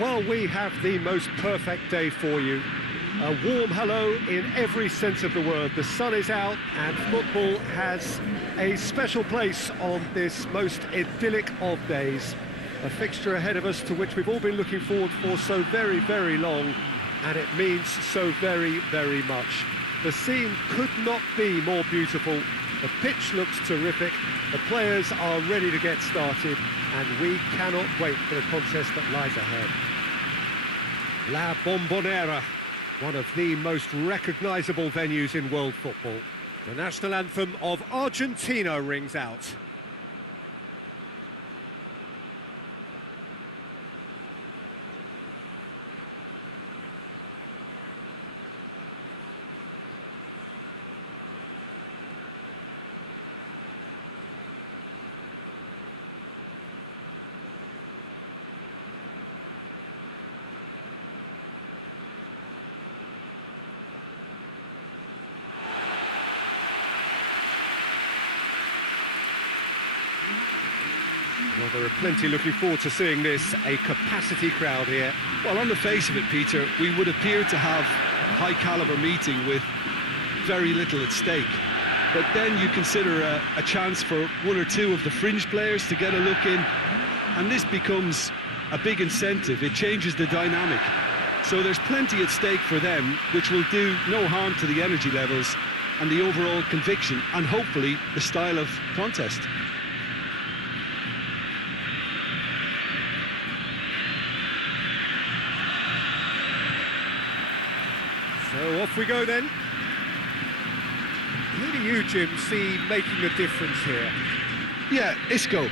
Well, we have the most perfect day for you. A warm hello in every sense of the word. The sun is out and football has a special place on this most idyllic of days. A fixture ahead of us to which we've all been looking forward for so very, very long, and it means so very, very much. The scene could not be more beautiful. The pitch looks terrific, the players are ready to get started, and we cannot wait for the contest that lies ahead. La Bombonera, one of the most recognisable venues in world football. The national anthem of Argentina rings out. Well, there are plenty looking forward to seeing this, a capacity crowd here. Well, on the face of it, Peter, we would appear to have a high-caliber meeting with very little at stake. But then you consider a chance for one or two of the fringe players to get a look in, and this becomes a big incentive. It changes the dynamic. So there's plenty at stake for them, which will do no harm to the energy levels and the overall conviction, and hopefully the style of contest. So off we go then. Who do you, Jim, see making a difference here? Yeah, Isco.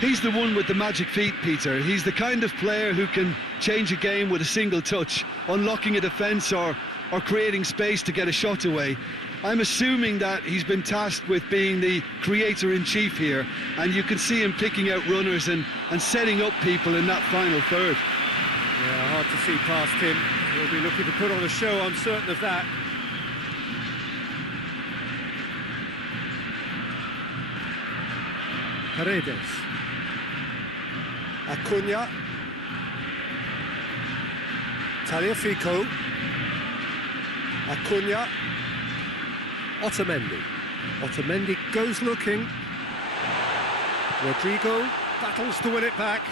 He's the one with the magic feet, Peter. He's the kind of player who can change a game with a single touch, unlocking a defence or creating space to get a shot away. I'm assuming that he's been tasked with being the creator-in-chief here, and you can see him picking out runners and setting up people in that final third. Yeah, hard to see past him. He'll be looking to put on a show, I'm certain of that. Paredes. Acuna. Tagliafico. Acuna. Otamendi. Otamendi goes looking. Rodrigo battles to win it back.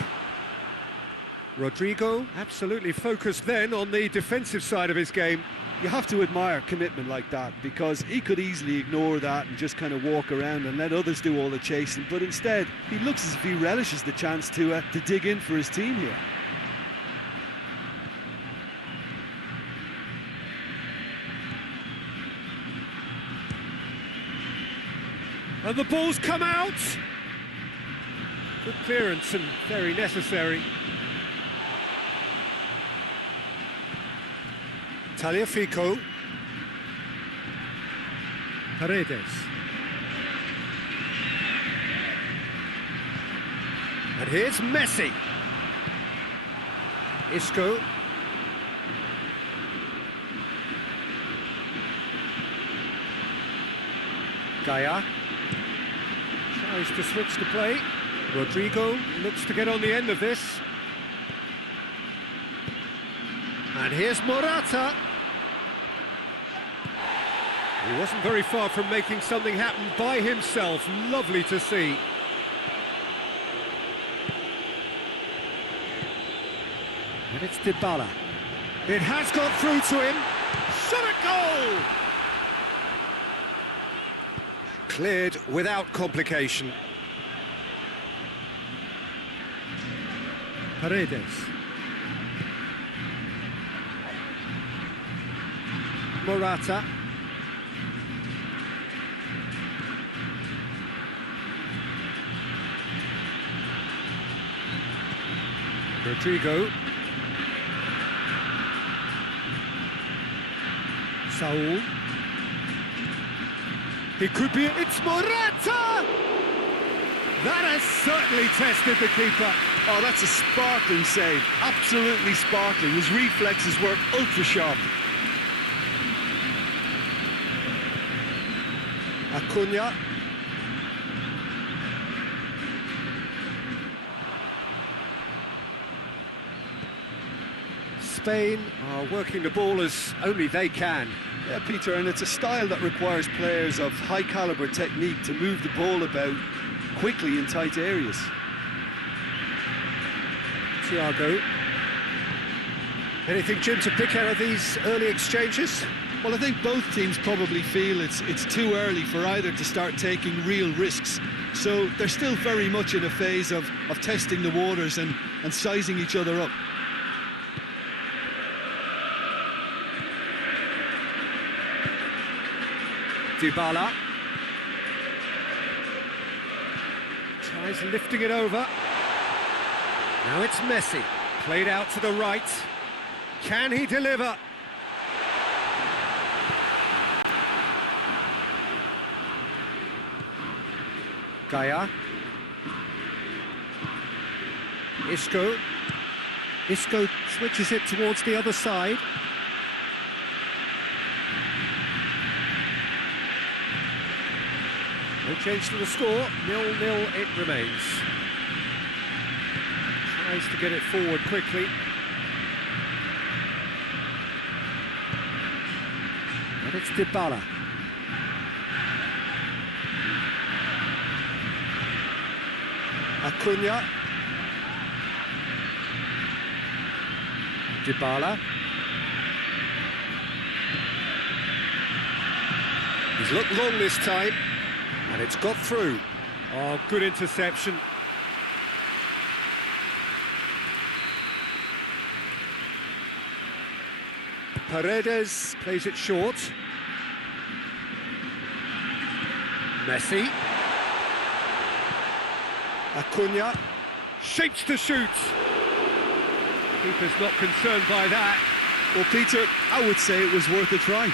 Rodrigo absolutely focused then on the defensive side of his game. You have to admire commitment like that, because he could easily ignore that and just kind of walk around and let others do all the chasing, but instead he looks as if he relishes the chance to dig in for his team here. And the ball's come out. Good clearance and very necessary. Tagliafico. Paredes. And here's Messi. Isco. Gaia. Tries to switch the play. Rodrigo looks to get on the end of this. And here's Morata. He wasn't very far from making something happen by himself. Lovely to see. And it's Dybala. It has got through to him. Shot a goal! Cleared without complication. Paredes. Morata. Rodrigo. Saul. He could be... It's Morata! That has certainly tested the keeper. Oh, that's a sparkling save. Absolutely sparkling. His reflexes were ultra sharp. Acuna. Spain are working the ball as only they can. Yeah, Peter, and it's a style that requires players of high-caliber technique to move the ball about quickly in tight areas. Thiago. Anything, Jim, to pick out of these early exchanges? Well, I think both teams probably feel it's too early for either to start taking real risks. So they're still very much in a phase of testing the waters and sizing each other up. Dybala. Tries lifting it over. Now it's Messi. Played out to the right. Can he deliver? Gaia. Isco. Isco switches it towards the other side. No change to the score, 0-0 it remains. Tries to get it forward quickly. And it's Dybala. Acuna. Dybala. He's looked long this time, and it's got through. Oh, good interception. Paredes plays it short. Messi. Acuna. Shapes to shoot. Keeper's not concerned by that. Well, Peter, I would say it was worth a try.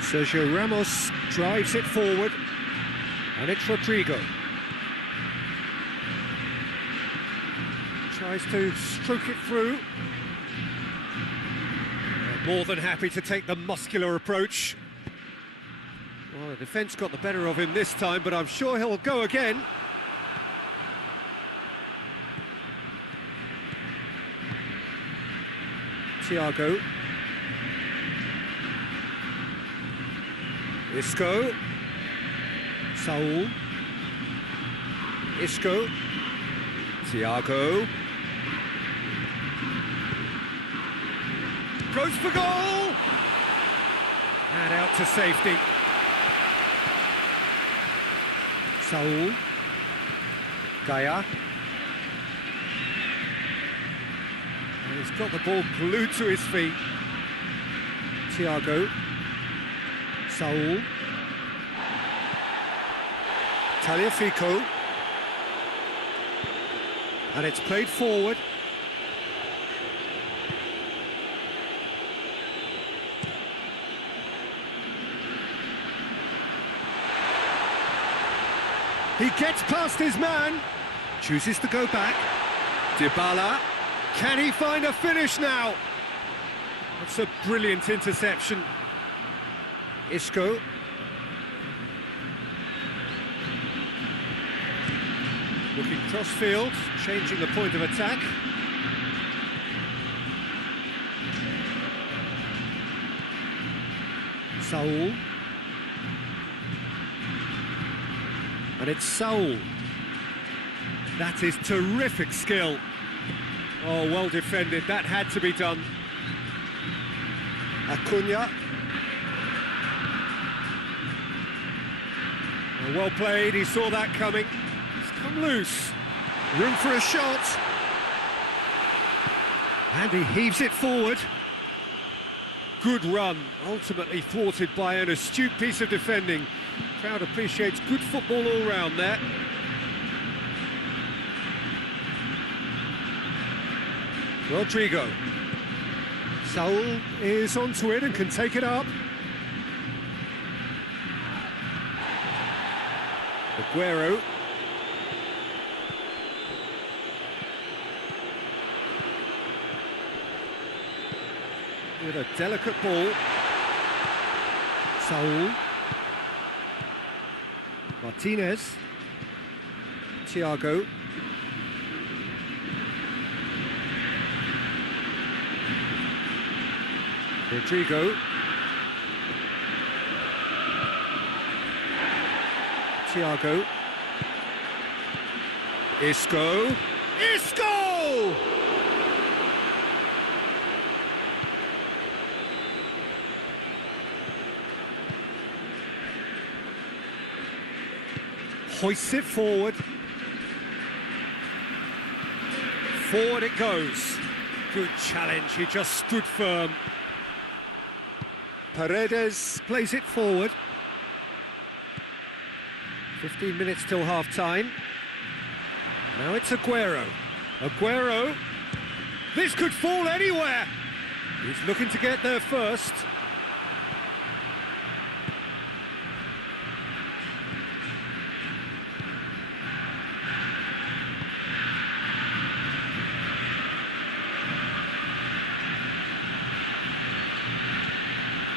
Sergio Ramos drives it forward, and it's Rodrigo. Tries to stroke it through. More than happy to take the muscular approach. Well, the defence got the better of him this time, but I'm sure he'll go again. Thiago. Isco. Saul. Isco. Thiago. Goes for goal! And out to safety. Saul. Gaia. And he's got the ball glued to his feet. Thiago. Saul. Tagliafico. And it's played forward. He gets past his man. Chooses to go back. Dybala. Can he find a finish now? That's a brilliant interception. Isco. Looking cross-field, changing the point of attack. Saul. And it's Saul. That is terrific skill. Oh, well defended, that had to be done. Acuna. Oh, well played, he saw that coming. It's come loose. Room for a shot. And he heaves it forward. Good run, ultimately thwarted by an astute piece of defending. Crowd appreciates good football all round there. Rodrigo. Saul is onto it and can take it up. Aguero. with a delicate ball. Saul. Martinez. Thiago. Rodrigo. Thiago. Isco. Isco! Hoists it forward. Forward it goes. Good challenge, he just stood firm. Paredes plays it forward. 15 minutes till half-time. Now it's Aguero. Aguero. This could fall anywhere. He's looking to get there first.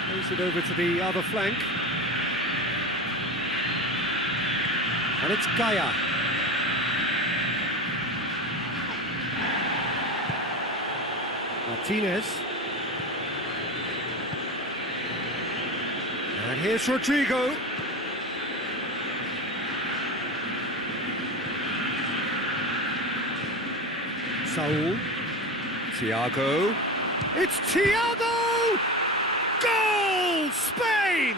Plays it over to the other flank. And it's Gaia. Martinez. And here's Rodrigo. Saul. Thiago. It's Thiago! Goal! Spain!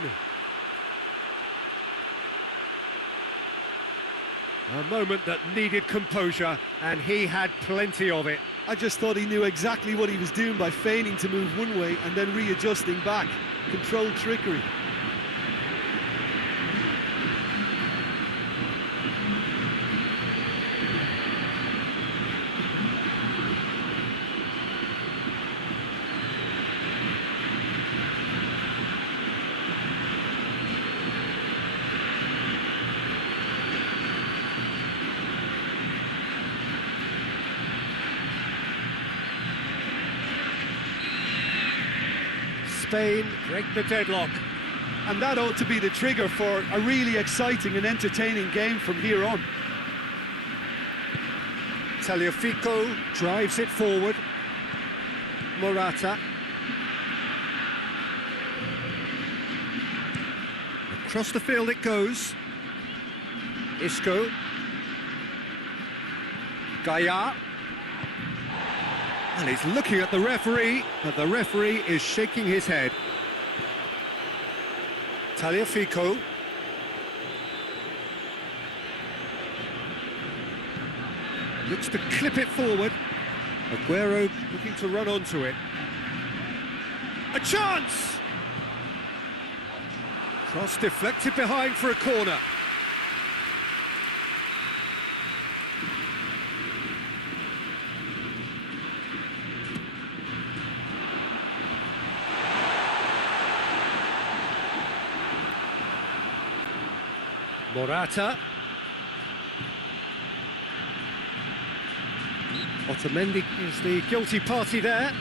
A moment that needed composure, and he had plenty of it. I just thought he knew exactly what he was doing by feigning to move one way and then readjusting back. Controlled trickery. Spain break the deadlock. And that ought to be the trigger for a really exciting and entertaining game from here on. Tagliafico drives it forward. Morata. Across the field it goes. Isco. Gaia. And he's looking at the referee, but the referee is shaking his head. Tagliafico. Looks to clip it forward. Aguero looking to run onto it. A chance! Cross deflected behind for a corner. Morata. Otamendi is the guilty party there.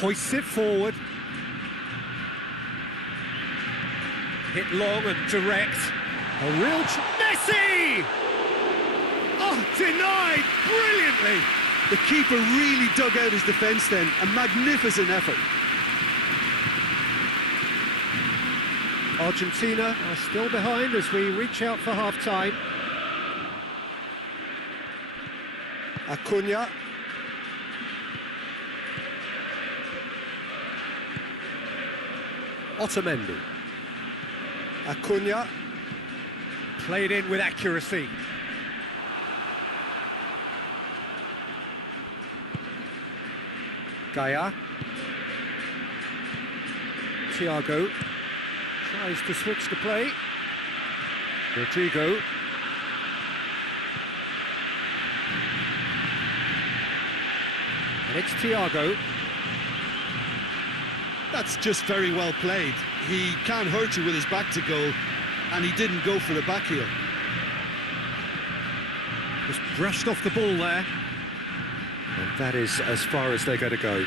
Hoists it forward. Hit long and direct. A real Messi! Oh, denied brilliantly. The keeper really dug out his defence then. A magnificent effort. Argentina are still behind as we reach out for half-time. Acuna. Otamendi. Acuna. Played in with accuracy. Gaia. Thiago tries to switch the play. Rodrigo. And it's Thiago. That's just very well played. He can't hurt you with his back to goal, and he didn't go for the back heel. Just brushed off the ball there. And that is as far as they're going to go.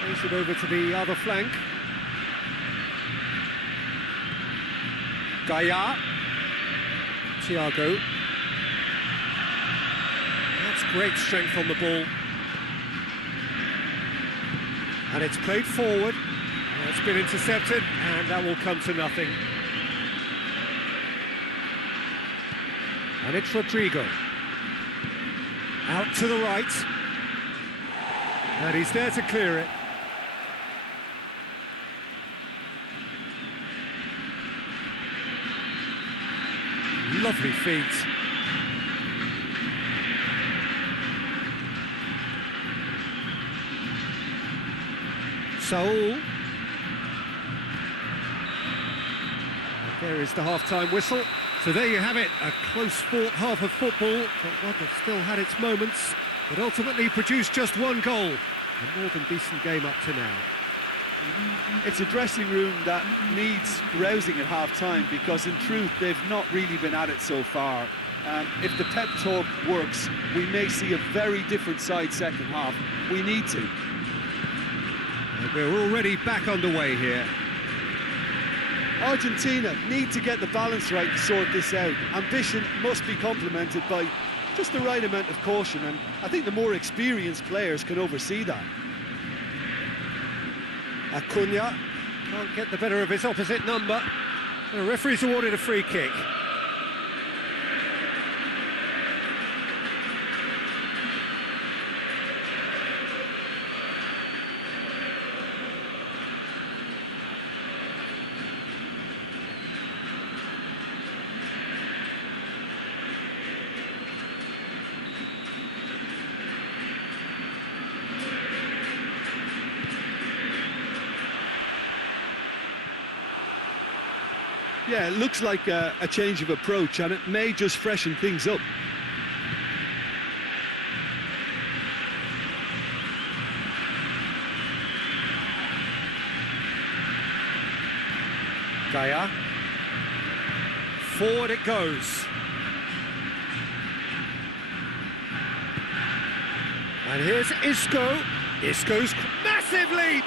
Plays it over to the other flank. Gaia. Thiago. That's great strength on the ball. And it's played forward. It's been intercepted, and that will come to nothing. And it's Rodrigo. Out to the right. And he's there to clear it. Lovely feet. Saul. There is the half-time whistle. So there you have it, a close-fought half of football, but one that still had its moments, but ultimately produced just one goal. A more than decent game up to now. It's a dressing room that needs rousing at half-time, because in truth they've not really been at it so far. If the pep talk works, we may see a very different side second half. We need to. And we're already back underway here. Argentina need to get the balance right to sort this out. Ambition must be complemented by just the right amount of caution, and I think the more experienced players can oversee that. Acuna can't get the better of his opposite number. The referee's awarded a free kick. Yeah, it looks like a change of approach, and it may just freshen things up. Gaia. Forward it goes. And here's Isco. Isco's massive leap!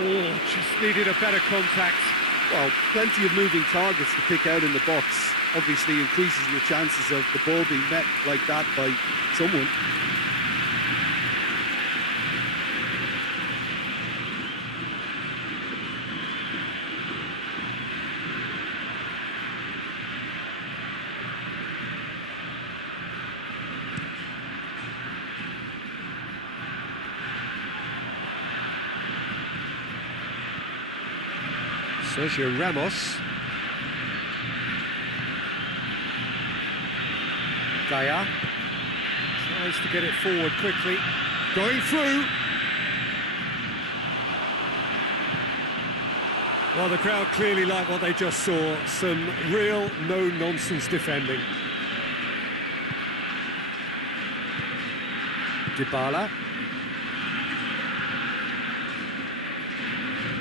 Oh, just needed a better contact. Well, plenty of moving targets to pick out in the box. Obviously increases your chances of the ball being met like that by someone. Sergio Ramos. Gaia tries to get it forward quickly. Going through. Well, the crowd clearly like what they just saw. Some real no-nonsense defending. Dybala.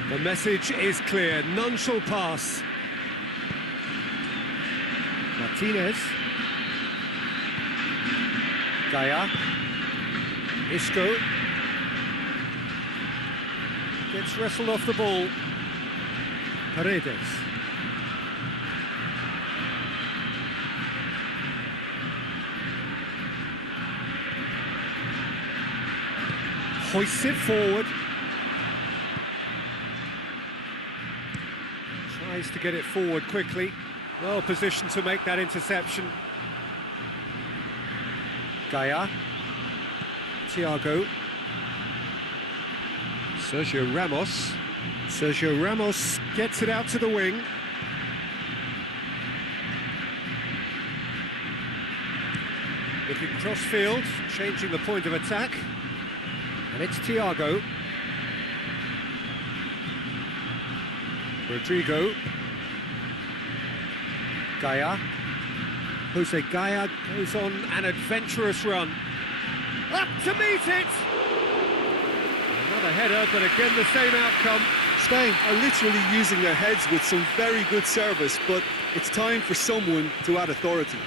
The message is clear, none shall pass. Martinez. Gaia. Isco. Gets wrestled off the ball. Paredes. Hoists it forward. Tries to get it forward quickly. Well positioned to make that interception. Gaia. Thiago. Sergio Ramos. Sergio Ramos gets it out to the wing. Looking cross-field, changing the point of attack. And it's Thiago. Rodrigo. Gaia. Jose Gaia goes on an adventurous run. Up to meet it! Another header, but again the same outcome. Spain are literally using their heads with some very good service, but it's time for someone to add authority.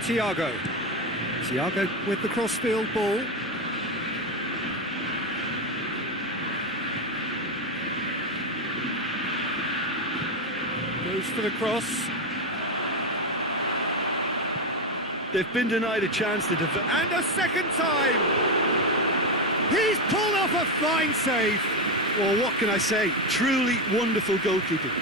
Thiago. Thiago with the crossfield ball. Goes for the cross. They've been denied a chance to develop. And a second time! He's pulled off a fine save. Well, what can I say? Truly wonderful goalkeeping.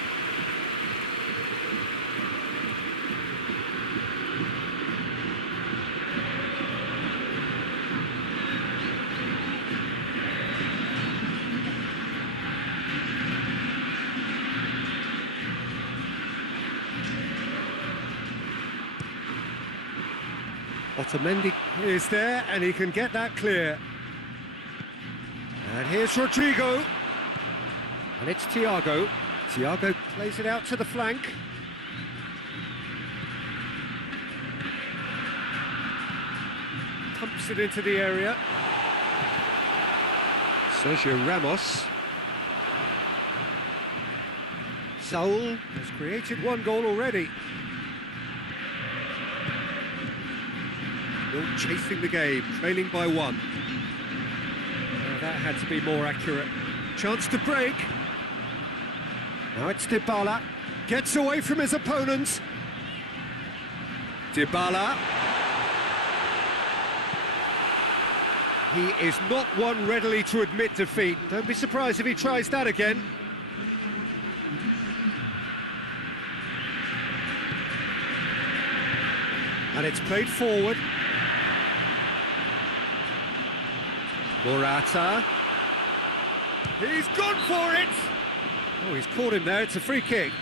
Otamendi is there, and he can get that clear. And here's Rodrigo. And it's Thiago. Thiago plays it out to the flank. Pumps it into the area. Sergio Ramos. Saul has created one goal already. Still chasing the game, trailing by one. That had to be more accurate. Chance to break. Now it's Dybala. Gets away from his opponents. Dybala. He is not one readily to admit defeat. Don't be surprised if he tries that again. And it's played forward. Morata. He's gone for it! Oh, he's caught him there, it's a free kick.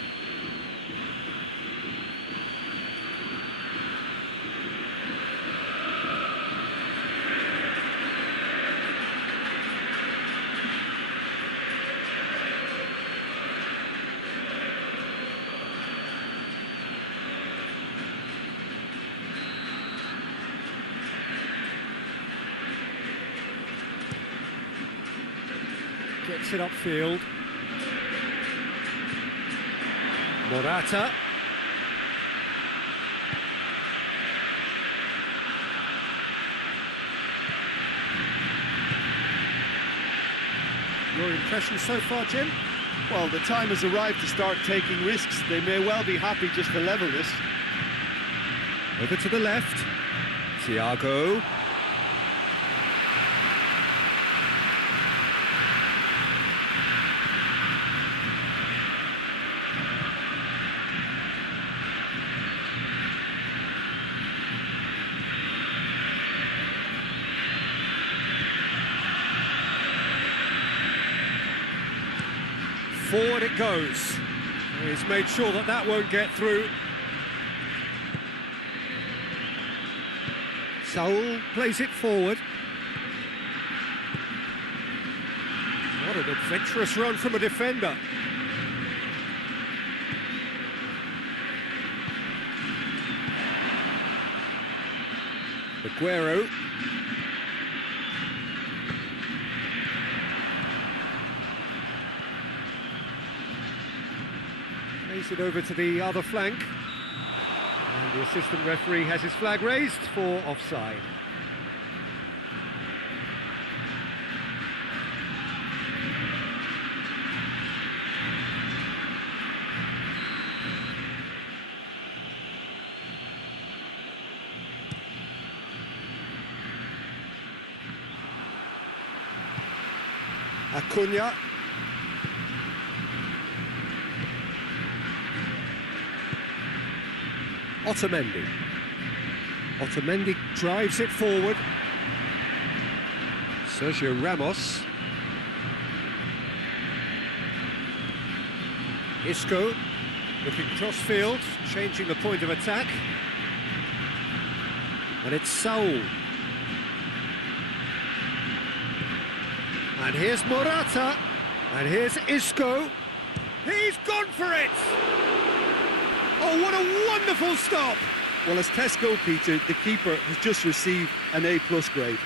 Gets it upfield. Morata. Your impression so far, Jim? Well, the time has arrived to start taking risks. They may well be happy just to level this. Over to the left. Thiago. Forward it goes. He's made sure that that won't get through. Saul plays it forward. What an adventurous run from a defender. Aguero. Plays it over to the other flank. And the assistant referee has his flag raised for offside. Acuna. Otamendi. Otamendi drives it forward. Sergio Ramos. Isco looking cross-field, changing the point of attack. And it's Saul. And here's Morata. And here's Isco. He's gone for it! Oh, what a wonderful stop! Well, as tests go, Peter, the keeper has just received an A+ grade.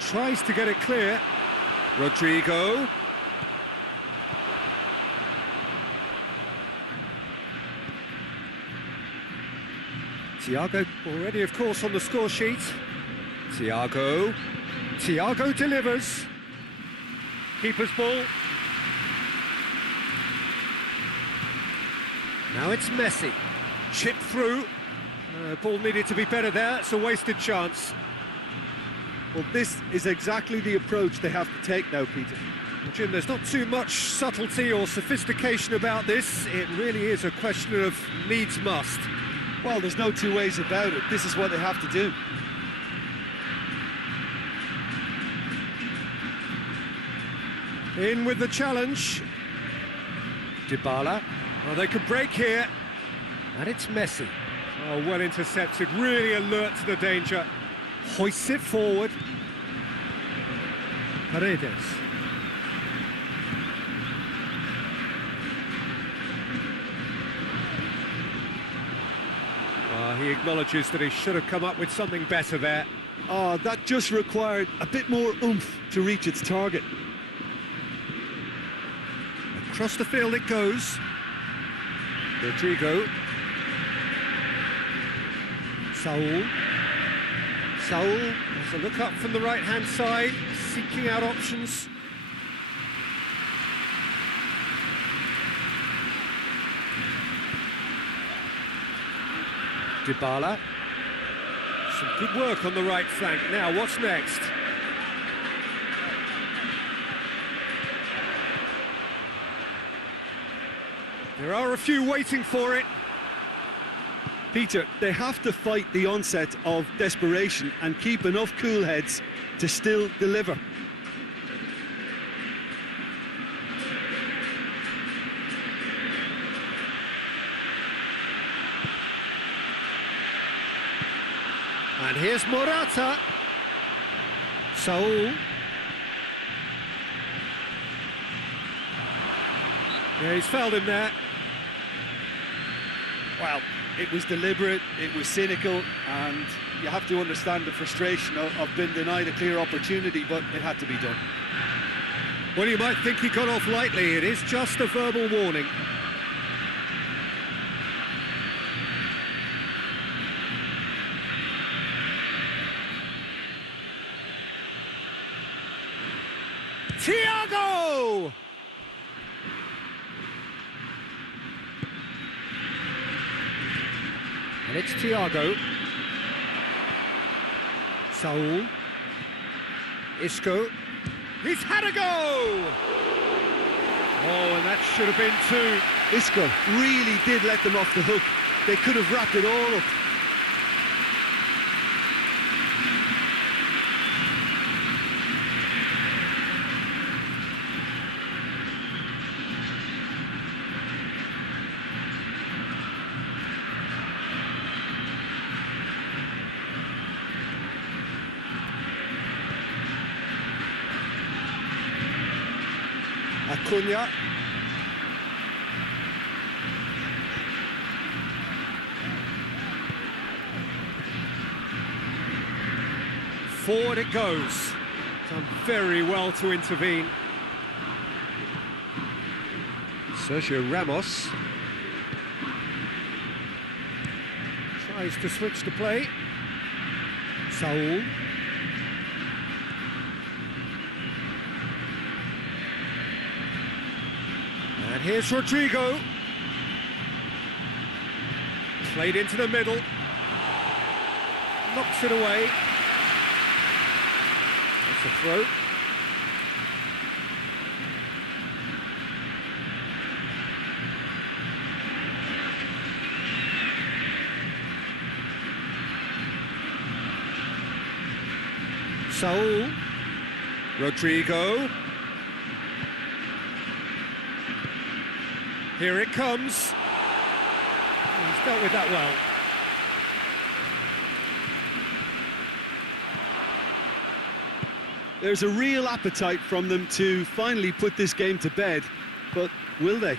Tries to get it clear. Rodrigo. Thiago already, of course, on the score sheet. Thiago. Thiago delivers. Keeper's ball. Now it's Messi. Chip through. Ball needed to be better there. It's a wasted chance. Well, this is exactly the approach they have to take now, Peter. Jim, there's not too much subtlety or sophistication about this. It really is a question of needs must. Well, there's no two ways about it. This is what they have to do. In with the challenge. Dybala. Well, they could break here. And it's Messi. Oh, well intercepted, really alert to the danger. Hoists it forward. Paredes. He acknowledges that he should have come up with something better there. Oh, that just required a bit more oomph to reach its target. Across the field it goes. Rodrigo. Saul. Saul has a look up from the right-hand side, seeking out options. Dybala. Some good work on the right flank. Now, what's next? There are a few waiting for it. Peter, they have to fight the onset of desperation and keep enough cool heads to still deliver. And here's Morata. Saul. Yeah, he's fouled him there. Well, it was deliberate, it was cynical, and you have to understand the frustration of being denied a clear opportunity, but it had to be done. Well, you might think he got off lightly. It is just a verbal warning. Thiago! And it's Thiago. Saul. Isco. He's had a go! Oh, and that should have been two. Isco really did let them off the hook. They could have wrapped it all up. Acuna. Forward it goes. Done very well to intervene. Sergio Ramos tries to switch the play. Saul. And here's Rodrigo. Played into the middle. Knocks it away. That's a throw. Saul. Rodrigo. Here it comes. He's dealt with that well. There's a real appetite from them to finally put this game to bed, but will they?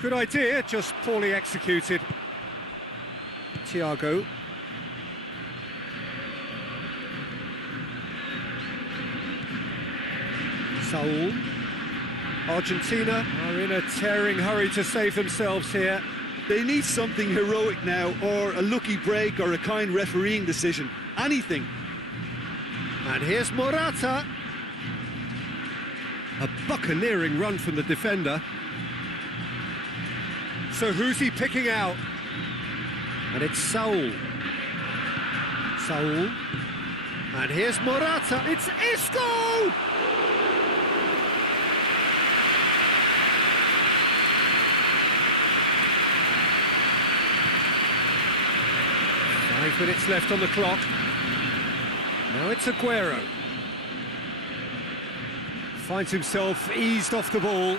Good idea, just poorly executed. Thiago. Saul. Argentina are in a tearing hurry to save themselves here. They need something heroic now, or a lucky break, or a kind refereeing decision. Anything. And here's Morata. A buccaneering run from the defender. So who's he picking out? And it's Saul. Saul. And here's Morata. It's Isco! 5 minutes left on the clock. Now it's Aguero. Finds himself eased off the ball. Well,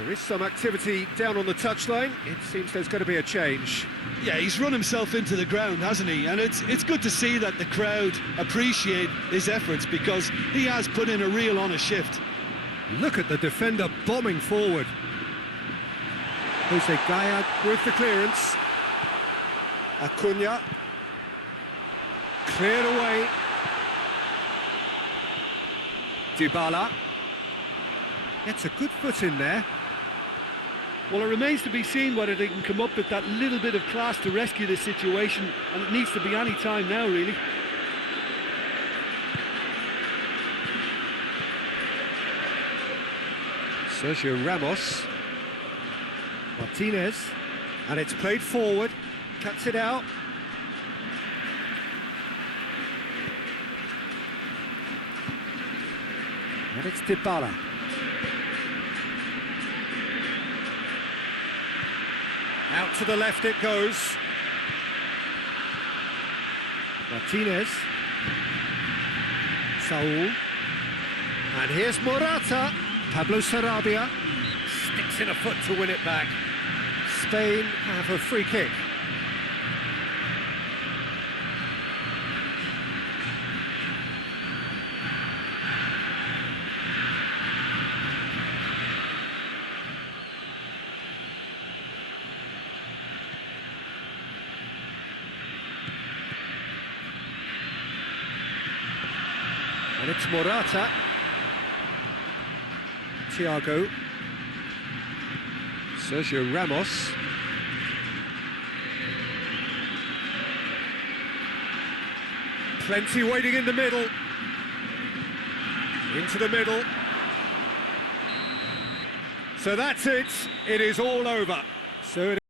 there is some activity down on the touchline. It seems there's going to be a change. Yeah, he's run himself into the ground, hasn't he? And it's good to see that the crowd appreciate his efforts, because he has put in a real honest shift. Look at the defender bombing forward. Jose Gaya with the clearance. Acuna. Cleared away. Dybala. Gets a good foot in there. Well, it remains to be seen whether they can come up with that little bit of class to rescue this situation, and it needs to be any time now, really. Sergio Ramos. Martinez. And it's played forward. Cuts it out. And it's Dybala. Out to the left it goes. Martinez. Saul. And here's Morata. Pablo Sarabia sticks in a foot to win it back. Spain have a free kick. And it's Morata. Thiago. Sergio Ramos. Plenty waiting in the middle. Into the middle. So that's it. It is all over. So